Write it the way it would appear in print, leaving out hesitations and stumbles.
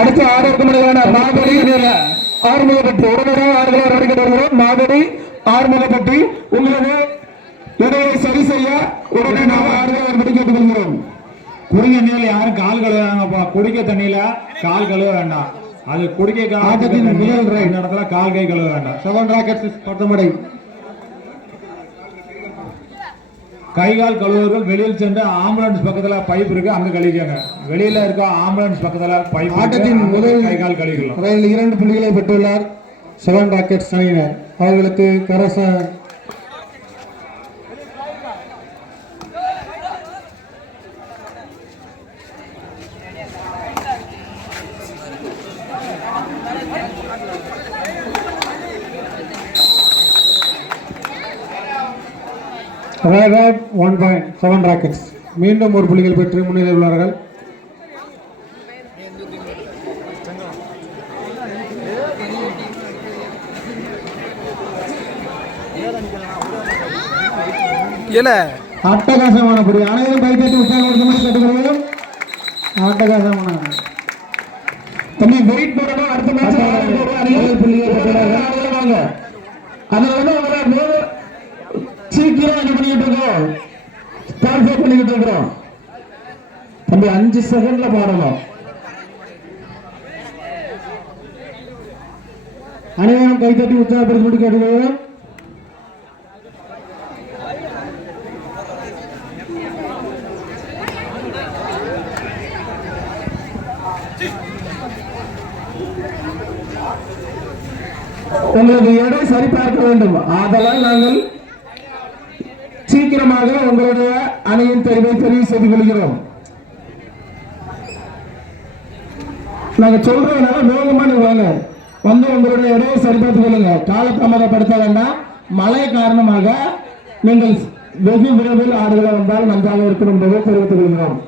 அடுத்து ஆறுக்கு மணியான மாதடி ஆறுமுகப்பட்டி உடனடியாக ஆறுகளை வருகிறோம். மாதடி ஆறுமுகப்பட்டி உங்களது இடையை சரி செய்ய உடனே நாம் ஆறுகளை வரும்படி கேட்டுக்கொள்கிறோம். குடிக்க நீர் யாரும் கால் கழுவாங்கப்பா. குடிக்க தண்ணியில கால் கழுவ வேண்டாம். அது குடிக்க ஆட்டத்தின் முதல் இடத்துல கால் கை கழுவ வேண்டாம். 7 ராக்கெட்ஸ் பட்டமடை கை கால் கழுவுகள் வெளியில் சென்று ஆம்புலன்ஸ் பக்கத்துல பைப் இருக்கு, அங்க கழிக்கங்க. வெளியில இருக்க ஆம்புலன்ஸ் பக்கத்துல பைப். ஆட்டத்தின் முதல் கை கால் கழுவிக்கலாம். 2 புள்ளிகளை பெற்றுள்ளார் 7 ராக்கெட்ஸ் அணியினர். அவர்களுக்கு கரச1 point 7 ராக்கெட்ஸ் மீண்டும் ஒரு புள்ளிகள் பெற்று முன்னிலை உள்ளார்கள். அட்டகாசமான புள்ளி. அனைவரும் கைப்பற்றி உற்சாகப்படுத்தும் கேட்டுக்கொள்வோம். அட்டகாசமான தம்பி வெயிட் போடணும். அடுத்த மேட்ச் புள்ளிகள் பெற்றுள்ளார்கள். அதனால சீக்கிரம் இது பண்ணிக்கிட்டு இருக்கோம். ஸ்பான்சர் பண்ணிக்கிட்டு இருக்கிறோம். தம்பி 5 செகண்ட்ல பாடலாம். அனைவரும் கைத்தட்டி உற்சாகப்படுத்தி கேட்டுக்கொள்கிறோம். உங்களுக்கு எடை சரிபார்க்க வேண்டும். ஆதலால் நாங்கள் சீக்கிரமாக உங்களுடைய அணியின் தெரிவை தெரிவு செய்து கொள்கிறோம். நாங்க சொல்றதுனால வேகமா நீங்க வாங்க வந்து உங்களுடைய இடையை சரிபார்த்துக் கொள்ளுங்க. காலதாமதப்படுத்த வேண்டாம். மழை காரணமாக நீங்கள் வெகு விரைவில் ஆடுகள வந்தால் நன்றாக இருக்கும் என்பதை தெரிவித்துக் கொள்கிறோம்.